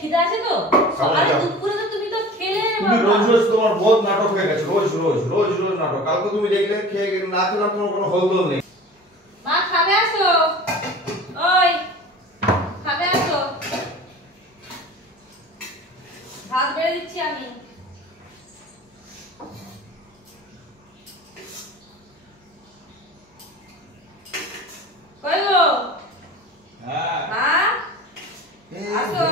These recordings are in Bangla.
খিদে আছে তো? আরে দুপুরে তো তুমি তো খেলে তুমি রোজ রোজ তোমার বহুত নাটক হয়ে গেছে, রোজ রোজ রোজ রোজ নাটক। কালকে তুমি দেখলে খেয়ে না খেলাম, তোমার কোনো হলদল নেই। মা খাবে আসো, ওই খাবে আসো, ভাত বেড়ে দিচ্ছি আমি। কই গো? হ্যাঁ মা আসো।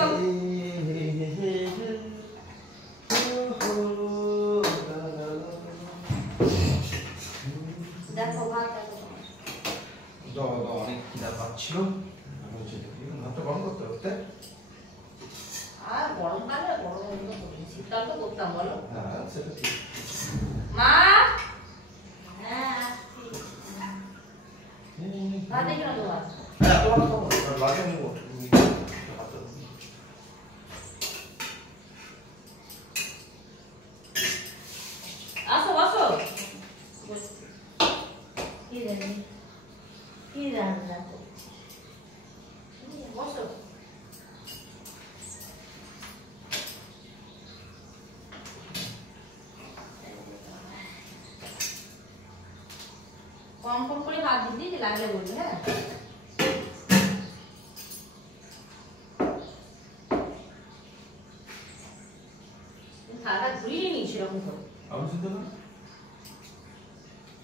দেখো ভাত দেখো। দাও দাও, অনেক খিদা পাচ্ছিল। ভাতটা গরম করতে হতে। আর গরমকালে গরম এগুলো করি, শীতকাল তো করতাম বলো। হ্যাঁ সেটা ঠিক। মা হ্যাঁ ভাত দেখি না তোমার। হ্যাঁ তোমার তো লাগে নিব। আসো বসো। কি জানি কি রান্না করছি, বসো। কম কম করে ভাত দিদি লাগলে বলবে। হ্যাঁ থালা ঘুরিয়ে নিয়েছি এরকম করে। আলু সিদ্ধ না?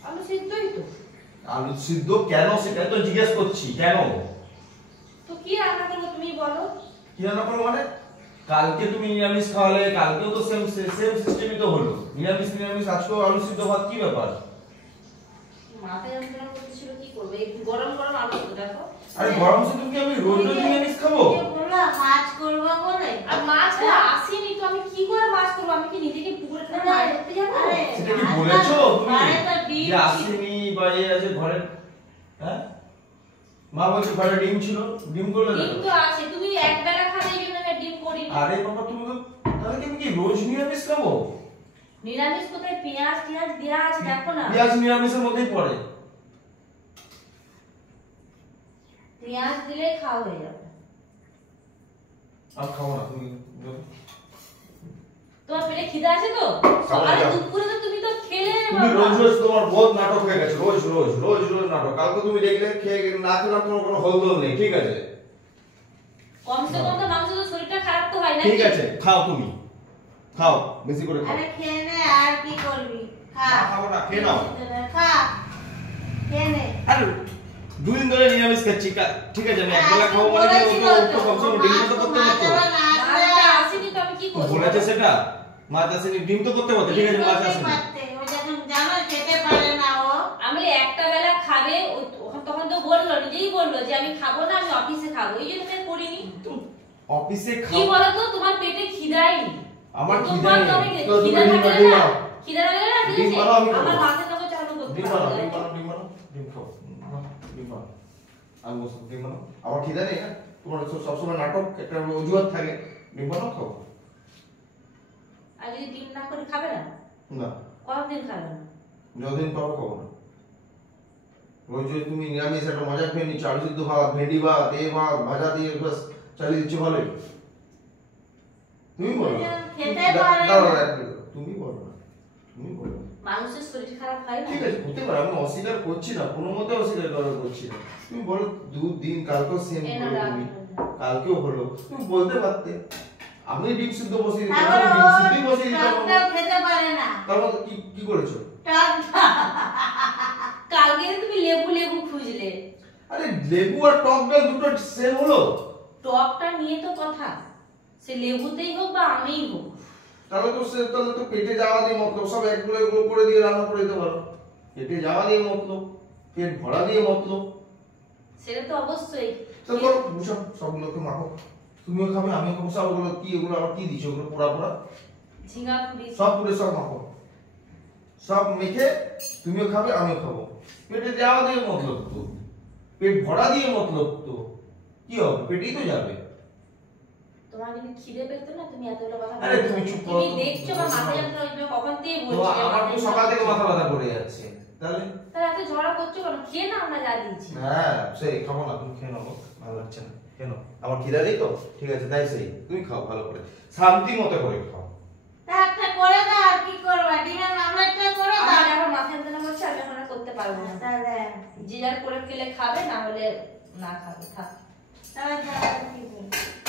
আলু সিদ্ধই তো। আলু সিদ্ধ কেন সেটা তো জিজ্ঞেস করছি, কেন? তো কি রান্না করবো তুমি বলো। কি রান্না করো মানে? কালকে তুমি নিরামিষ খাওয়ালে, কালকেও তো সেম সিস্টেমই তো হলো। নিরামিষ নিরামিষ, আজকেও আলু সিদ্ধ ভাত, কি ব্যাপার? মাথায় যন্ত্রণা করতেছিল, কি করবো? এই গরম গরম আলু সিদ্ধ দেখো। আরে গরম সিদ্ধ কি আমি রোজ রোজ নিরামিষ খাবো? মাছ করবো বলে, আর মাছ আসেনি তো আমি কি করে মাছ করবো? আমি কি নিজেকে পুকুরে থেকে মাছ ধরতে যাবো? সেটা কি বলেছো তুমি যে আসেনি বা এ আছে ঘরে? হ্যাঁ মা বলছে ঘরে ডিম ছিল, ডিম করলে ডিম তো আছে, তুমি এক বেলা খাবে এই জন্য আমি ডিম করি। আরে বাবা তুমি তো তাহলে কি আমি কি রোজ নিরামিষ খাবো? নিরামিষ কোথায় পেঁয়াজ টিয়াজ দেয়া আছে দেখো না। পেঁয়াজ নিরামিষের মধ্যেই পড়ে। পেঁয়াজ দিলে খাওয়া হয়ে যাবে। আর খাবো না তুমি। তোমার পেটে খিদে আছে তো? আরে দুপুরে তো তুমি তো খেলে তুমি রোজ রোজ তোমার বহুত নাটক হয়ে গেছে, রোজ রোজ রোজ রোজ নাটক। কালকে তুমি দেখলে খেয়ে না খেলাম, তোমার কোনো হলদল নেই। ঠিক আছে কমসে কম তো মাংস তো শরীরটা খারাপ তো হয় না। ঠিক আছে খাও, তুমি খাও, বেশি করে খাও। আরে খেয়ে নে, আর কি করবি? খা। না খাবো না, খেয়ে নাও। খা, খেয়ে নে। আরে দুদিন ধরে নিরামিষ খাচ্ছি, ঠিক আছে আমি একবেলা খাবো মানে কি তো কমসে কম ডিম তো করতে পারতো। মাছটা আসেনি তো আমি কি করব? বলেছে সেটা মাছ আসেনি, ডিম তো করতে পারতো। ঠিক আছে মাছ আসেনি। ও যখন জানো খেতে পারে না ও। আমি একটা বেলা খাবে, তখন তো বললো, নিজেই বললো যে আমি খাবো না, আমি অফিসে খাবো, এই জন্য আমি করিনি। তো অফিসে কি খাও। বলো তো, তোমার পেটে খিদাই নেই। আমার খিদা তোমার নেই। তো আমি তো খিদা তুমি থাকলে ডিম না, বানাও। খিদা লাগলে না, ঠিক ডিম আছে? বানাও, আমি খাবো। আমার মাথা তো চালু করতে ডিম বানাও, হবে। ডিম বানাও, ডিম বানাও, ডিম খাও, ডিম বানাও। আমি বলছি ডিম বানাও। আমার খিদা নেই না, তোমার সবসময় নাটক, একটা অজুহাত থাকে। ডিম বানাও, খাও। আর যদি ডিম না করে খাবে না? না, কতদিন খাবে না? যতদিন পাবো খাবো না। রোজ রোজ তুমি নিরামিষ একটা মজা খেয়ে নিচ্ছ, আলু সিদ্ধ ভাত, ভেন্ডি ভাত, ভাত ভাজা দিয়ে বাস চালিয়ে দিচ্ছ, ভালোই। তুমি বলো না। খেতে পারে না। দাঁড়াও, তুমি বলো না, তুমি বলো। মানুষের শরীর খারাপ হয় না? ঠিক আছে হতে পারে, আমি অস্বীকার করছি না, কোনো মতে অস্বীকার করছি না। তুমি বলো দুদিন, কালকেও সেম করো তুমি, কালকেও হলো, তুমি বলতে পারতে। আমি ডিম সিদ্ধ বসিয়ে দিতাম, ডিম সিদ্ধই বসিয়ে দিতাম। টকটাও খেতে পারে না। তারপর কি করেছো? টকটা। কালকে তুমি লেবু লেবু খুঁজলে। আরে লেবু আর টক ডাল দুটো সেম হলো? টকটা নিয়ে তো কথা, সে লেবুতেই হোক বা আমেই হোক। তাহলে তো পেটে যাওয়া দিয়ে মতলব, সব একগুলো করে দিয়ে রান্না করে দিতে পারো। পেটে যাওয়া দিয়ে মতলব, পেট ভরা দিয়ে মতলব। সেটা তো অবশ্যই। তো করো, সবগুলোকে মাখো। তুমিও খাবে, আমিও খাবো। সবগুলো কি, এগুলো আবার কি দিচ্ছ? ওগুলো পোড়া পোড়া ঝিঙা পুরি সব পুরে সব মাখো, সব মেখে তুমিও খাবে, আমিও খাবো। পেটে যাওয়া দিয়ে মতলব তো, পেট ভরা দিয়ে মতলব তো কি হবে? পেটেই তো যাবে। তোমার যদি খিদে পেতো না, তুমি এতগুলো কথা আরে তুমি চুপ করো। তুমি দেখছো বা মাথা যন্ত্রণা হচ্ছে, কখন থেকে তো বলছি। আমার তো সকাল থেকে মাথা ব্যথা করে যাচ্ছে। তাহলে তাহলে এত ঝগড়া করছো কেন? খেয়ে না, আমরা যা দিয়েছি। হ্যাঁ সেই খাবো না, তুমি খেয়ে নাও, ভালো লাগছে না। কেন আমার খিদা নেই তো? ঠিক আছে তাই সেই তুমি খাও ভালো করে, শান্তি মতো করে খাও। তা একটা করে দাও, আর কি করবা? ডিমের আমলেটটা করে দাও। আমার এখন মাথা যন্ত্রণা করছে, আমি এখন আর করতে পারবো না। তাহলে যে যার করে খেলে খাবে, না হলে না খাবে, থাক। তাহলে কি করবো?